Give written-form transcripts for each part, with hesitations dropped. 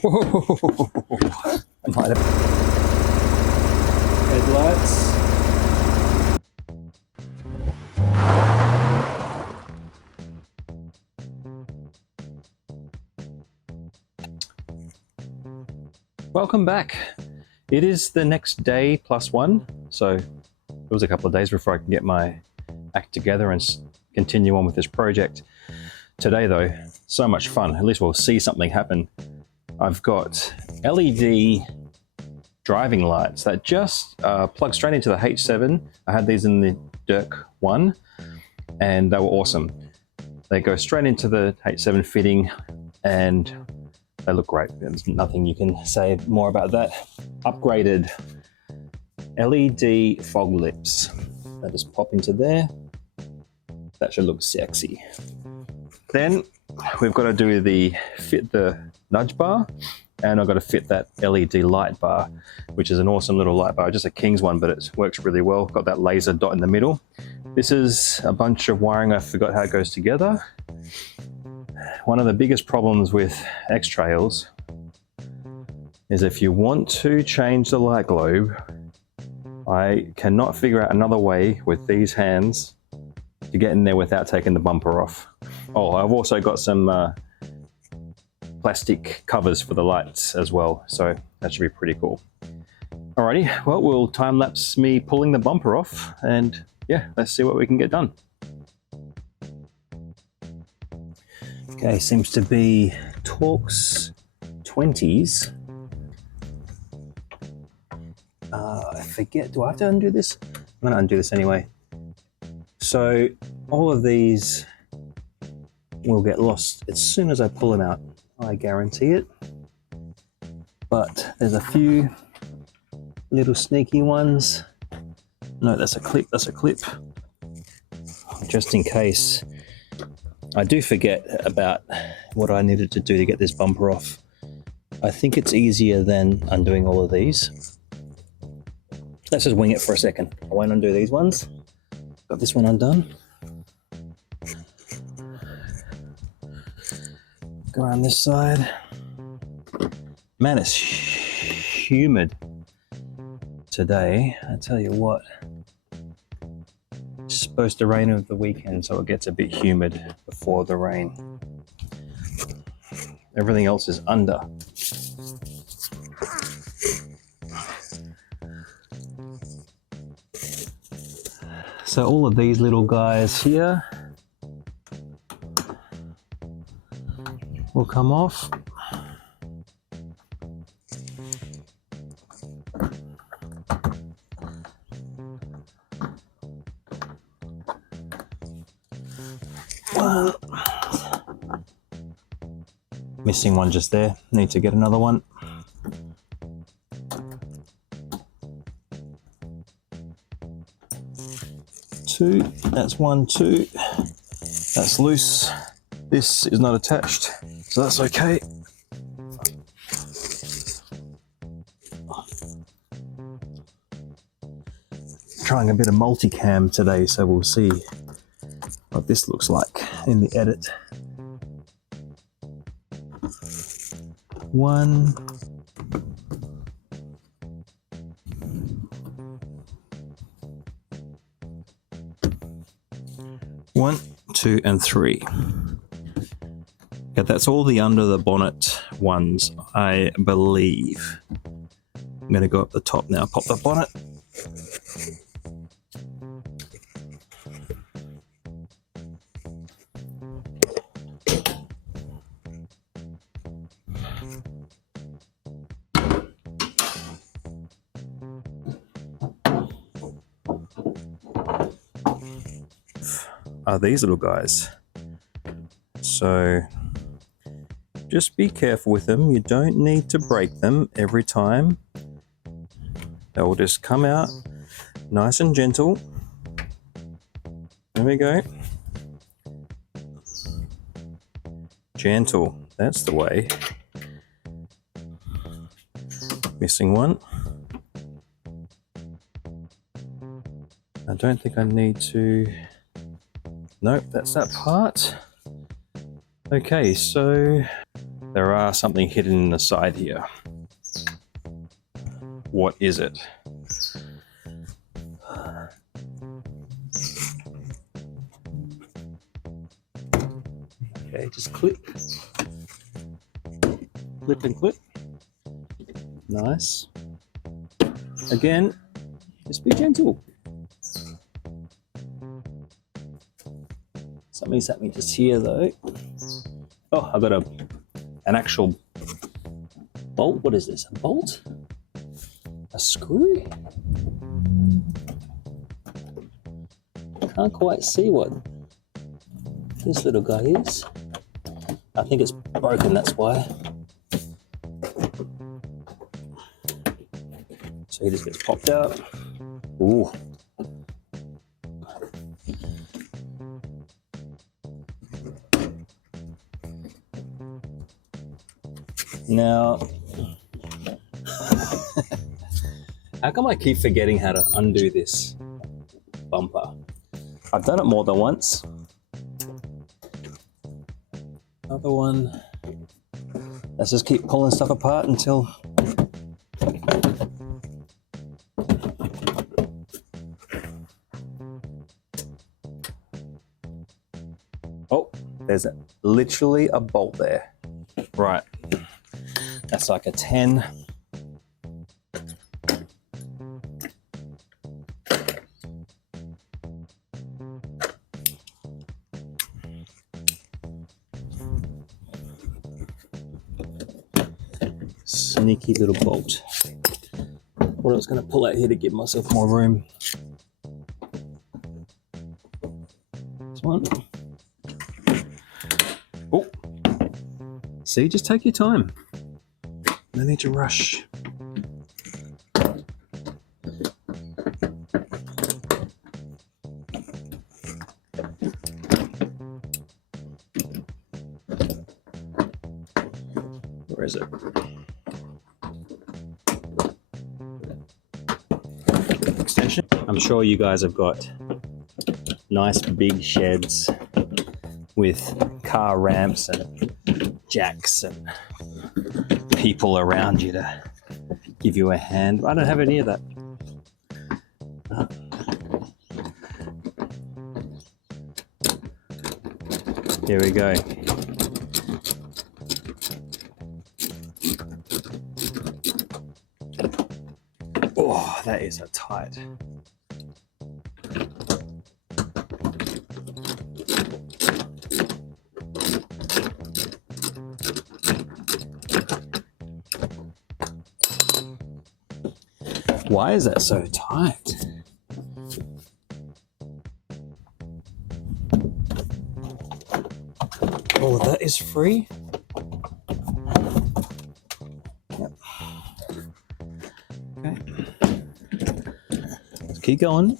Whoa. I might have... Headlights. Welcome back. It is the next day plus one, so it was a couple of days before I can get my act together and continue on with this project. Today though, so much fun. At least we'll see something happen. I've got LED driving lights that just plug straight into the H7. I had these in the Dirk one and they were awesome. They go straight into the H7 fitting and they look great. There's nothing you can say more about that. Upgraded LED fog lips. They just pop into there. That should look sexy. Then we've got to do fit the nudge bar, and I've got to fit that LED light bar, which is an awesome little light bar, just a King's one, but it works really well. Got that laser dot in the middle. This is a bunch of wiring. I forgot how it goes together. One of the biggest problems with X-Trails is if you want to change the light globe, I cannot figure out another way with these hands to get in there without taking the bumper off. Oh, I've also got some plastic covers for the lights as well, so that should be pretty cool. Alrighty, well, we'll time lapse me pulling the bumper off, and yeah, let's see what we can get done. Okay, seems to be Torx 20s. I forget, do I have to undo this? I'm gonna undo this anyway. So all of these will get lost as soon as I pull them out. I guarantee it. But there's a few little sneaky ones. No, that's a clip, that's a clip. Just in case I do forget about what I needed to do to get this bumper off. I think it's easier than undoing all of these. Let's just wing it for a second. I won't undo these ones. Got this one undone. Go around this side. Man, it's humid today. I tell you what. It's supposed to rain over the weekend, so it gets a bit humid before the rain. Everything else is under. So all of these little guys here will come off. Missing one just there. Need to get another one. Two. That's one, two. That's loose. This is not attached, so that's okay. Trying a bit of multicam today, so we'll see what this looks like in the edit. One. One, two, and three. Okay, that's all the under the bonnet ones, I believe. I'm gonna go up the top now, pop the bonnet. Are these little guys. So just be careful with them. You don't need to break them every time. They will just come out nice and gentle. There we go. Gentle, that's the way. Missing one. I don't think I need to... Nope, that's that part. Okay, so there are something hidden in the side here. What is it? Okay, just clip. Clip and clip. Nice. Again, just be gentle. Something's happening just here though. Oh, I've got an actual bolt. What is this? A bolt? A screw? Can't quite see what this little guy is. I think it's broken, that's why. So he just gets popped out. Ooh. Now, how come I keep forgetting how to undo this bumper? I've done it more than once. Another one. Let's just keep pulling stuff apart until oh, there's literally a bolt there. Right. That's like a 10. Sneaky little bolt. What I was going to pull out here to give myself more room. This one. Oh, see, just take your time. No need to rush. Where is it? Extension. I'm sure you guys have got nice big sheds with car ramps and jacks and people around you to give you a hand. I don't have any of that. Here we go. Oh, that is a tight. Why is that so tight? All of that is free. Yep. Okay. Let's keep going.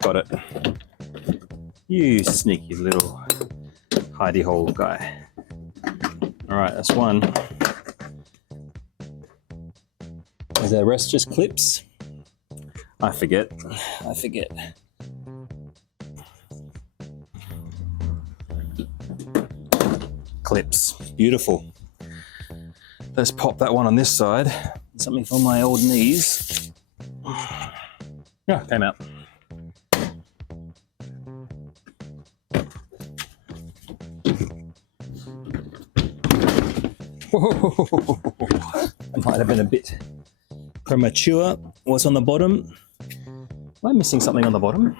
Got it. You sneaky little hidey hole guy. All right, that's one. Is the rest just clips? I forget. Clips. Beautiful. Let's pop that one on this side. Something for my old knees. Yeah, came out. Whoa. That might have been a bit premature. What's on the bottom? Am I missing something on the bottom?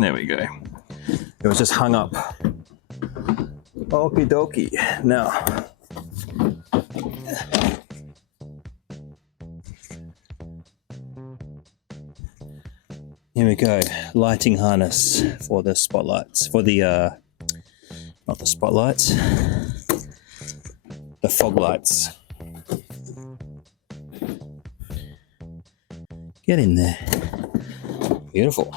There we go. It was just hung up. Okie dokie. Now, here we go. Lighting harness for the spotlights. For the, not the spotlights, the fog lights. Get in there. Beautiful.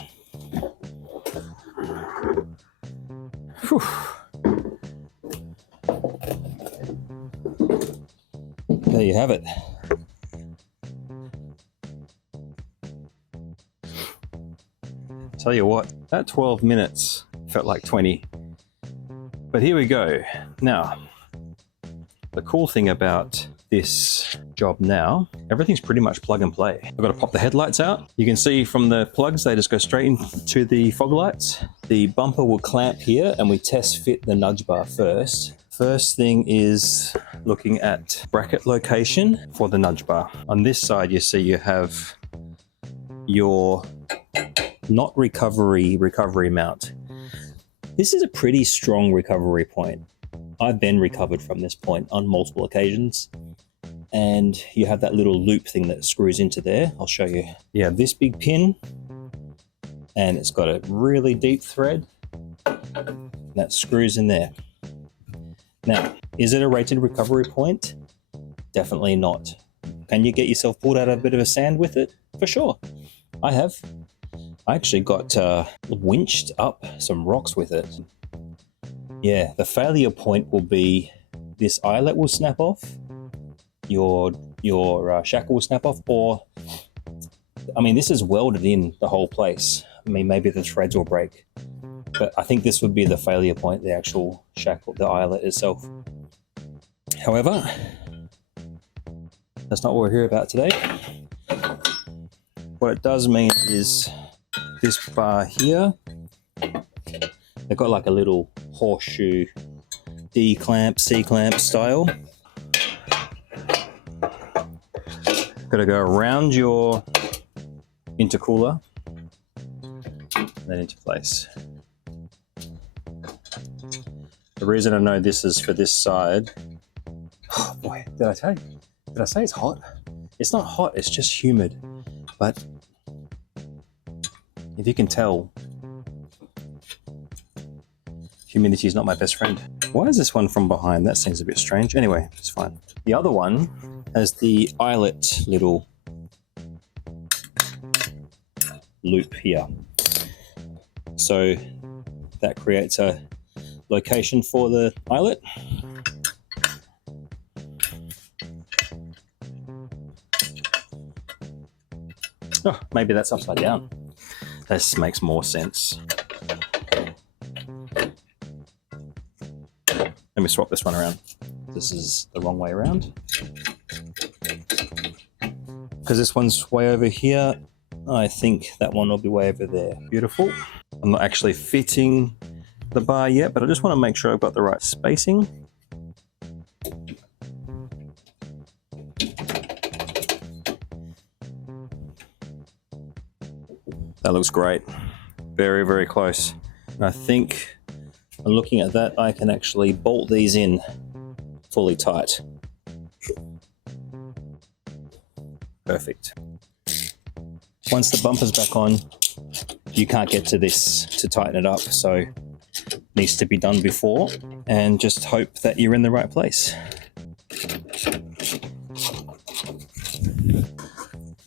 Whew. There you have it. Tell you what, that 12 minutes felt like 20. But here we go. Now, the cool thing about this job now, everything's pretty much plug and play. I've got to pop the headlights out. You can see from the plugs, they just go straight into the fog lights. The bumper will clamp here and we test fit the nudge bar first. First thing is looking at bracket location for the nudge bar. On this side, you see you have your not recovery mount. This is a pretty strong recovery point. I've been recovered from this point on multiple occasions. And you have that little loop thing that screws into there. I'll show you. You have this big pin and it's got a really deep thread that screws in there. Now, is it a rated recovery point? Definitely not. Can you get yourself pulled out of a bit of a sand with it? For sure. I have. I actually got winched up some rocks with it. Yeah, the failure point will be this eyelet will snap off, your shackle will snap off, or, I mean, this is welded in the whole place. I mean, maybe the threads will break, but I think this would be the failure point, the actual shackle, the eyelet itself. However, that's not what we're here about today. What it does mean is this bar here, they've got like a little horseshoe D-clamp, C-clamp style. Got to go around your intercooler and then into place. The reason I know this is for this side, oh boy, did I tell you? Did I say it's hot? It's not hot, it's just humid. But if you can tell, humidity is not my best friend. Why is this one from behind? That seems a bit strange. Anyway, it's fine. The other one has the eyelet little loop here. So that creates a location for the eyelet. Oh, maybe that's upside down. This makes more sense. Let me swap this one around. This is the wrong way around. Because this one's way over here, I think that one will be way over there. Beautiful. I'm not actually fitting the bar yet, but I just want to make sure I've got the right spacing. That looks great. Very, very close. And I think, looking at that, I can actually bolt these in fully tight. Perfect. Once the bumper's back on, you can't get to this to tighten it up, so it needs to be done before, and just hope that you're in the right place.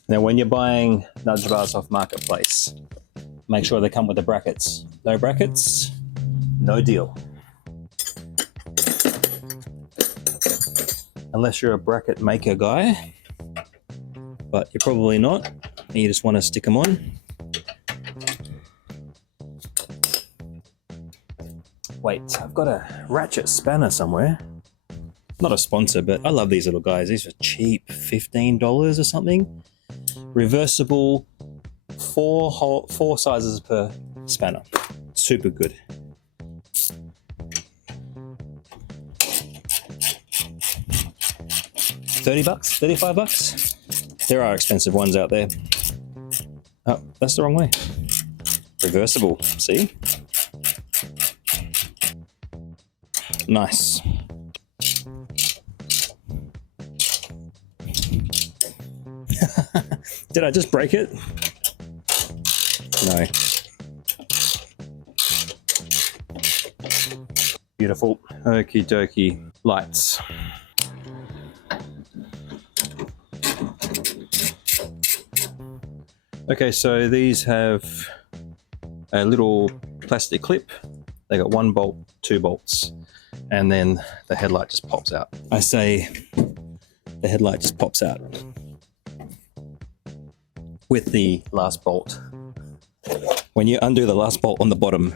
Now, when you're buying nudge bars off Marketplace, make sure they come with the brackets. No brackets, no deal. Unless you're a bracket maker guy, but you're probably not, and you just want to stick them on. Wait, I've got a ratchet spanner somewhere. Not a sponsor, but I love these little guys. These are cheap, $15 or something. Reversible, four sizes per spanner. Super good. $30, $35? There are expensive ones out there. Oh, that's the wrong way. reversible, see? Nice. Did I just break it? No. Beautiful. Okie dokie. Lights. Okay, so these have a little plastic clip. They got 1 bolt, 2 bolts, and then the headlight just pops out. I say the headlight just pops out with the last bolt. When you undo the last bolt on the bottom,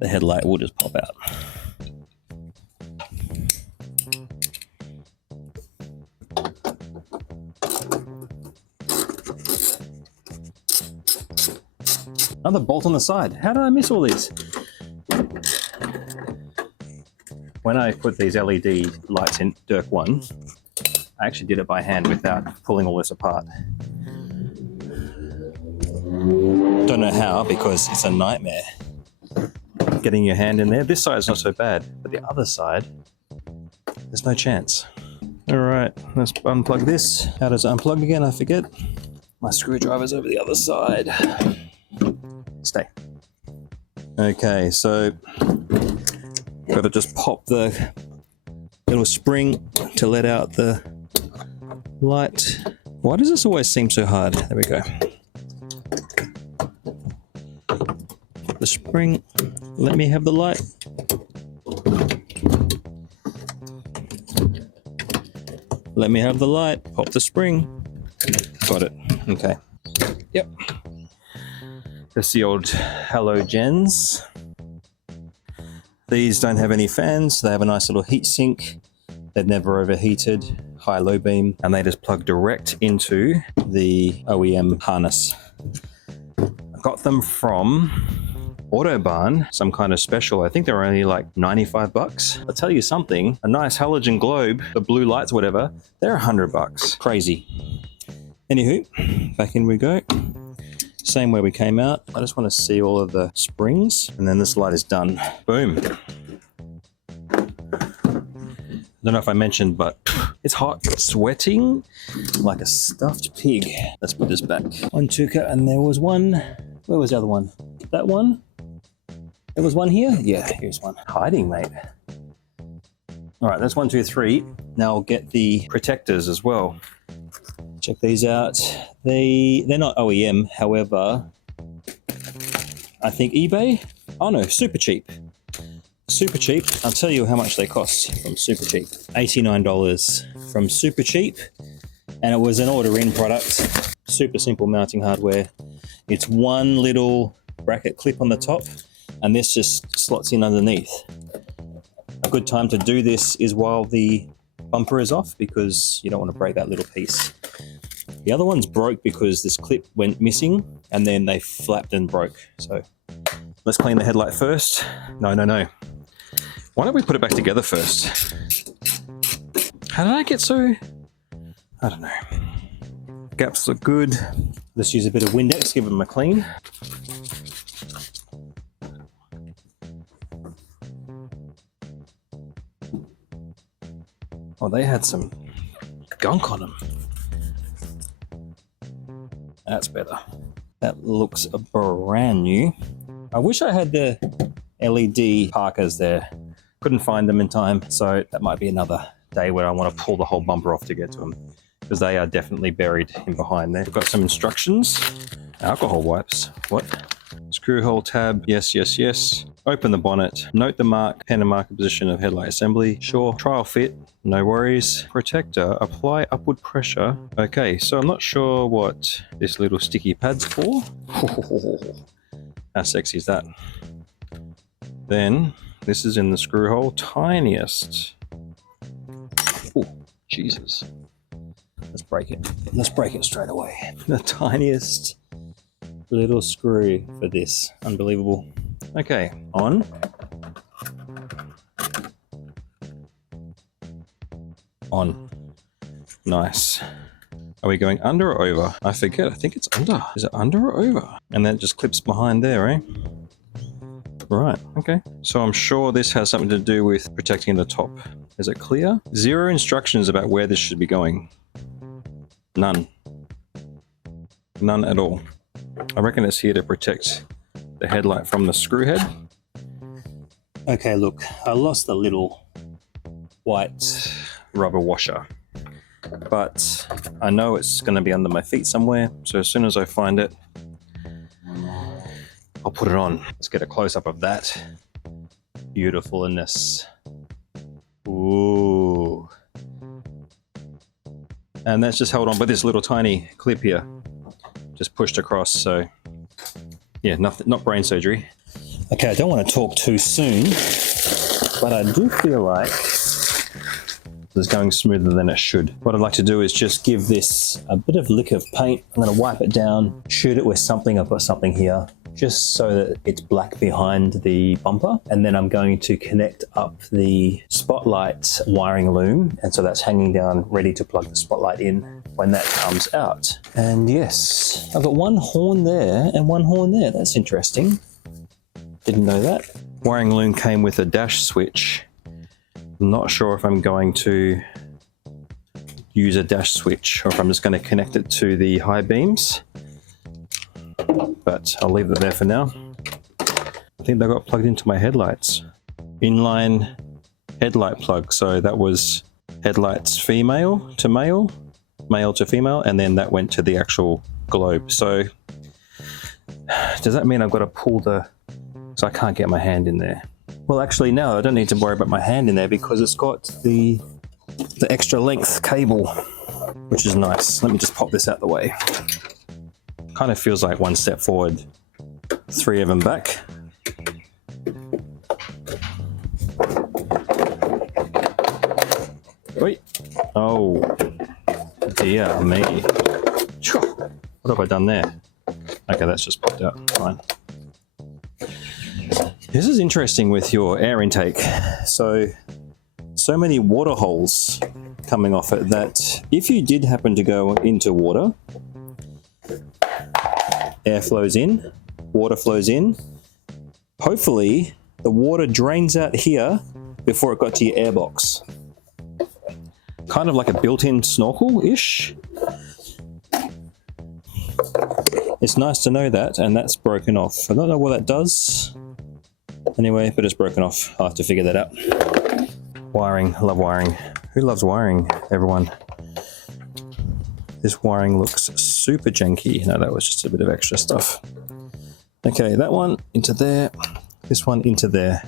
the headlight will just pop out. Another bolt on the side. How did I miss all these? When I put these LED lights in Dirk 1, I actually did it by hand without pulling all this apart. Don't know how, because it's a nightmare getting your hand in there. This side's not so bad, but the other side, there's no chance. All right, let's unplug this. How does it unplug again? I forget. My screwdriver's over the other side. Stay. Okay, so got to just pop the little spring to let out the light. Why does this always seem so hard? There we go. The spring, let me have the light. Let me have the light. Pop the spring. Got it. Okay. Yep. That's the old halogens. These don't have any fans. They have a nice little heat sink. They've never overheated, high-low beam, and they just plug direct into the OEM harness. I got them from Autobahn, some kind of special. I think they were only like 95 bucks. I'll tell you something, a nice halogen globe, the blue lights, whatever, they're 100 bucks. Crazy. Anywho, back in we go. Same way we came out. I just want to see all of the springs, and then this light is done. Boom. I don't know if I mentioned, but it's hot. Sweating like a stuffed pig. Let's put this back on Tuka, and there was one. Where was the other one? That one? There was one here? Yeah, here's one. Hiding, mate. All right, that's 1, 2, 3. Now I'll get the protectors as well. Check these out. They're not OEM, however, I think eBay? Oh no, super cheap. Super cheap. I'll tell you how much they cost from super cheap. $89 from super cheap, and it was an order-in product. Super simple mounting hardware. It's one little bracket clip on the top, and this just slots in underneath. A good time to do this is while the bumper is off, because you don't want to break that little piece. The other ones broke because this clip went missing and then they flapped and broke. So let's clean the headlight first. No. Why don't we put it back together first? How did I get so... I don't know. Gaps look good. Let's use a bit of Windex, give them a clean. Oh, they had some gunk on them. That's better. That looks brand new. I wish I had the LED parkers there. Couldn't find them in time, so that might be another day where I want to pull the whole bumper off to get to them, because they are definitely buried in behind there. We've got some instructions. Alcohol wipes. What? Screw hole tab. Yes. Open the bonnet. Note the mark, pen and marker position of headlight assembly. Sure. Trial fit. No worries. Protector. Apply upward pressure. Okay, so I'm not sure what this little sticky pad's for. How sexy is that? Then this is in the screw hole. Tiniest. Oh, Jesus. Let's break it. Let's break it straight away. The tiniest little screw for this. Unbelievable. Okay, on. On. Nice. Are we going under or over? I forget. I think it's under. Is it under or over? And then it just clips behind there, eh? Right, okay. So I'm sure this has something to do with protecting the top. Is it clear? 0 instructions about where this should be going. None. None at all. I reckon it's here to protect the headlight from the screw head. Okay, look, I lost the little white rubber washer, but I know it's going to be under my feet somewhere, so as soon as I find it, I'll put it on. Let's get a close-up of that beautifulness. Ooh. And that's just held on by this little tiny clip here, just pushed across. So yeah, not brain surgery. Okay, I don't want to talk too soon, but I do feel like it's going smoother than it should. What I'd like to do is just give this a bit of lick of paint. I'm going to wipe it down, shoot it with something. I've got something here, just so that it's black behind the bumper. And then I'm going to connect up the spotlight wiring loom. And so that's hanging down, ready to plug the spotlight in when that comes out. And yes, I've got one horn there and one horn there. That's interesting. Didn't know that. Wiring loom came with a dash switch. I'm not sure if I'm going to use a dash switch or if I'm just going to connect it to the high beams. But I'll leave it there for now. I think they got plugged into my headlights. Inline headlight plug. So that was headlights female to male, male to female, and then that went to the actual globe. So does that mean I've got to pull so I can't get my hand in there? Well, actually, no, I don't need to worry about my hand in there because it's got the extra length cable, which is nice. Let me just pop this out the way. Kind of feels like one step forward, 3 of them back. Wait. Oh, dear me. What have I done there? Okay, that's just popped out. Fine. This is interesting with your air intake. So many water holes coming off it that if you did happen to go into water, air flows in, water flows in. Hopefully the water drains out here before it got to your airbox. Kind of like a built-in snorkel-ish. It's nice to know that, and that's broken off. I don't know what that does. Anyway, but it's broken off. I'll have to figure that out. Wiring, I love wiring. Who loves wiring, everyone? This wiring looks super janky. No, that was just a bit of extra stuff. Okay, that one into there, this one into there.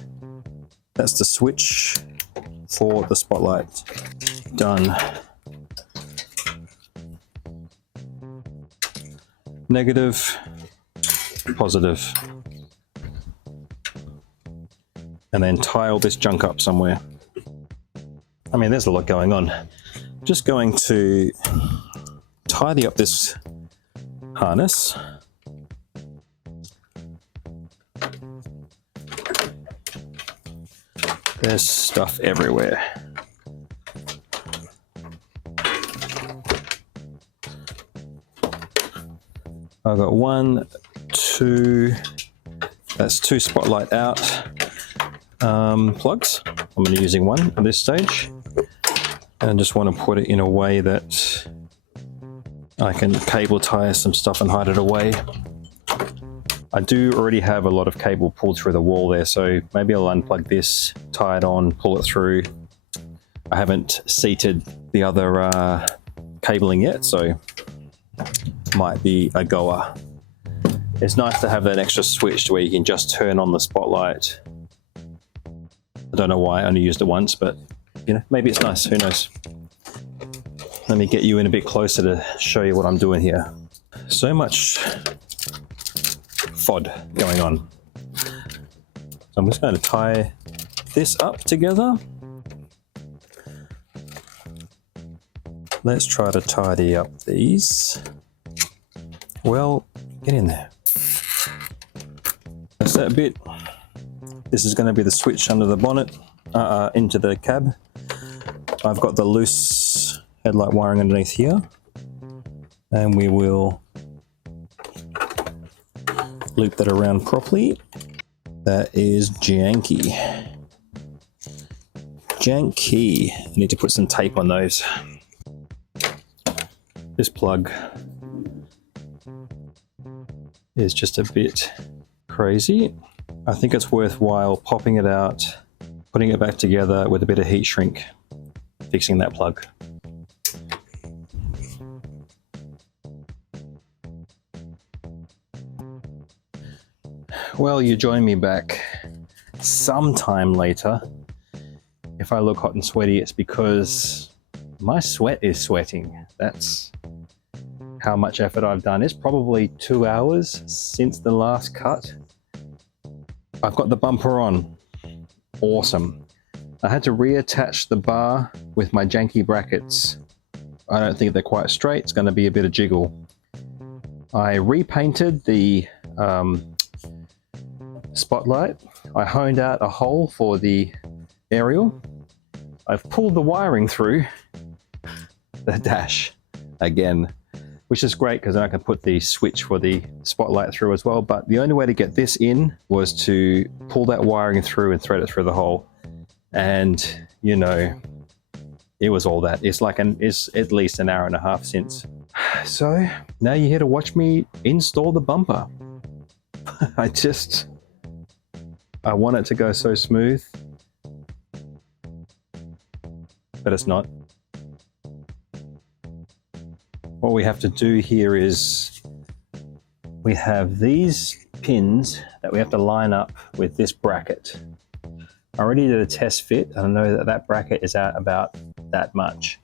That's the switch for the spotlight. Done. Negative, positive. And then tie all this junk up somewhere. I mean, there's a lot going on. Just going to tidy up this harness. There's stuff everywhere. I've got 1, 2, that's 2 spotlight out plugs. I'm only using one at this stage. And just want to put it in a way that I can cable tie some stuff and hide it away. I do already have a lot of cable pulled through the wall there, so maybe I'll unplug this, tie it on, pull it through. I haven't seated the other cabling yet, so might be a goer. It's nice to have that extra switch where you can just turn on the spotlight. I don't know why I only used it once, but you know, maybe it's nice, who knows. Let me get you in a bit closer to show you what I'm doing here. So much FOD going on. So I'm just going to tie this up together. Let's try to tidy up these. Well, get in there. That's that bit. This is going to be the switch under the bonnet, into the cab. I've got the loose headlight wiring underneath here. And we will loop that around properly. That is janky. Janky. I need to put some tape on those. This plug is just a bit crazy. I think it's worthwhile popping it out, putting it back together with a bit of heat shrink, fixing that plug. Well, you join me back sometime later. If I look hot and sweaty, it's because my sweat is sweating. That's how much effort I've done. It's probably 2 hours since the last cut. I've got the bumper on. Awesome. I had to reattach the bar with my janky brackets. I don't think they're quite straight. It's going to be a bit of jiggle. I repainted the spotlight. I honed out a hole for the aerial. I've pulled the wiring through the dash again, which is great because then I can put the switch for the spotlight through as well. But the only way to get this in was to pull that wiring through and thread it through the hole. And you know, it was all that. It's at least an hour and a half since. So now you're here to watch me install the bumper. I want it to go so smooth, but it's not. What we have to do here is we have these pins that we have to line up with this bracket. I already did a test fit and I know that that bracket is out about that much.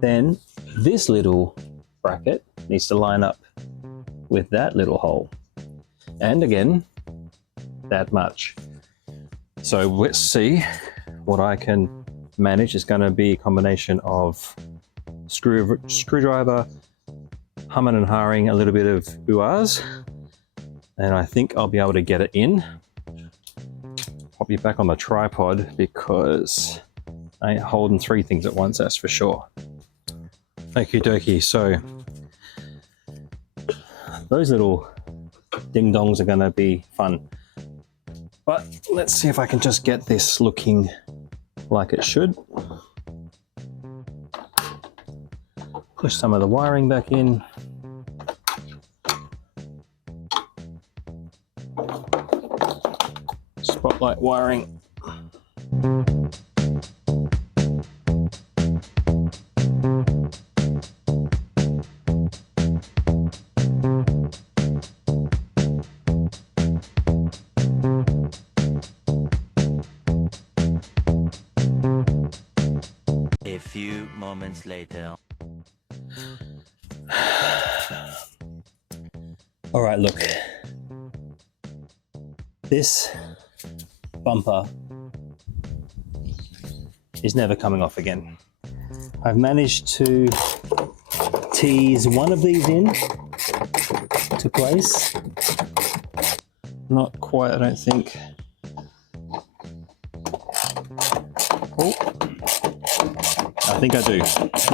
Then this little bracket needs to line up with that little hole. And again, that much. So let's see what I can manage. It's going to be a combination of screwdriver, humming and hawing, a little bit of ooh-ahs, and I think I'll be able to get it in. Pop you back on the tripod because I ain't holding 3 things at once, that's for sure. Okie dokie, so those little ding dongs are going to be fun. But let's see if I can just get this looking like it should. Push some of the wiring back in. Spotlight wiring. A few moments later. All right, look. This bumper is never coming off again. I've managed to tease one of these in to place. Not quite, I don't think. Oh, I think I do.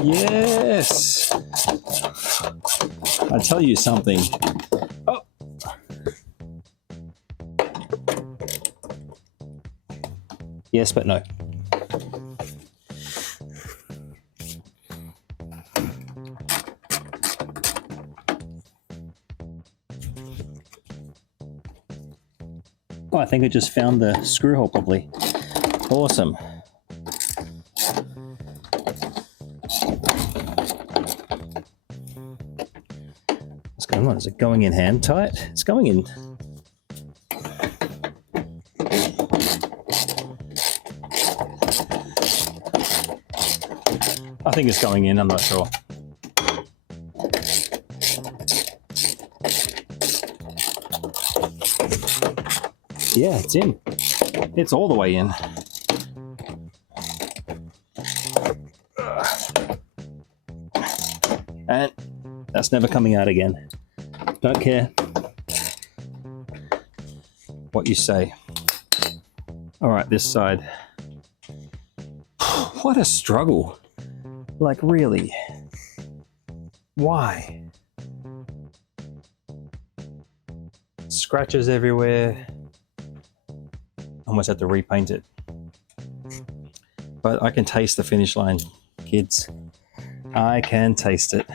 Yes! I tell you something. Oh! Yes, but no. Oh, I think I just found the screw hole properly. Awesome. What's going on? Is it going in hand tight? It's going in. I think it's going in, I'm not sure. Yeah, it's in. It's all the way in. And that's never coming out again. Don't care what you say. All right, this side. What a struggle. Like, really. Why? Scratches everywhere. Almost had to repaint it. But I can taste the finish line, kids. I can taste it.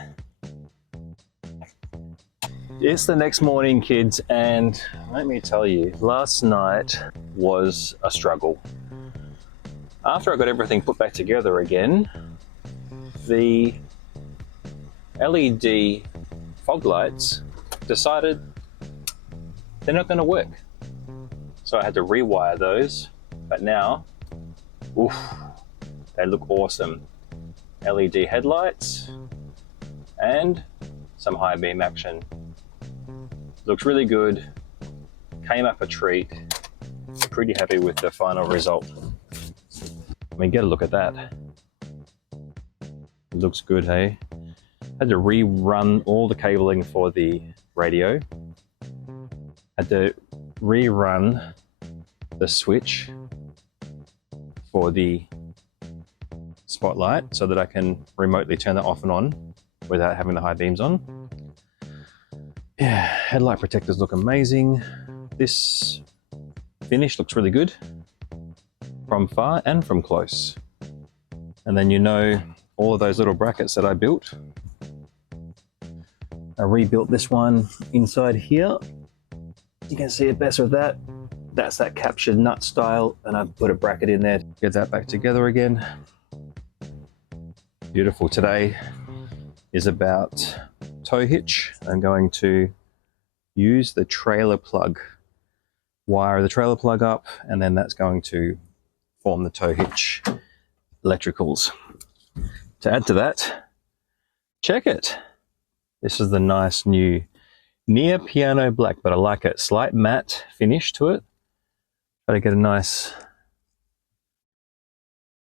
It's the next morning, kids, and let me tell you, last night was a struggle. After I got everything put back together again, the LED fog lights decided they're not going to work. So I had to rewire those, but now, oof, they look awesome. LED headlights and some high beam action. Looks really good, came up a treat. Pretty happy with the final result. I mean, get a look at that. It looks good, hey? Had to rerun all the cabling for the radio. Had to rerun the switch for the spotlight so that I can remotely turn that off and on without having the high beams on. Yeah, headlight protectors look amazing. This finish looks really good from far and from close. And then you know all of those little brackets that I built. I rebuilt this one inside here. You can see it best with that. That's that captured nut style, and I've put a bracket in there to get that back together again. Beautiful. Today is about tow hitch. I'm going to use the trailer plug, wire the trailer plug up, and then that's going to form the tow hitch electricals. To add to that, check it. This is the nice new near piano black, but I like it. Slight matte finish to it. Try to get a nice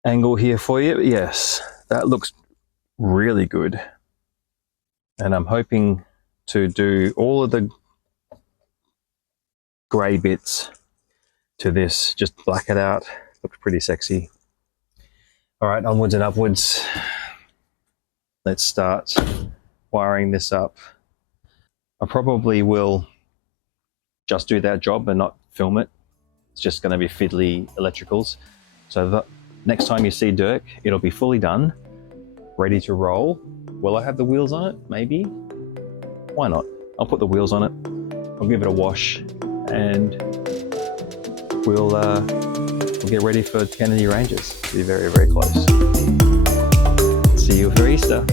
angle here for you. Yes, that looks really good. And I'm hoping to do all of the grey bits to this, just black it out. Looks pretty sexy. All right, onwards and upwards. Let's start wiring this up. I probably will just do that job and not film it. It's just going to be fiddly electricals. So the next time you see Dirk, it'll be fully done, ready to roll. Will I have the wheels on it? Maybe. Why not? I'll put the wheels on it. I'll give it a wash, and we'll get ready for Kennedy Ranges. Be very, very close. See you for Easter.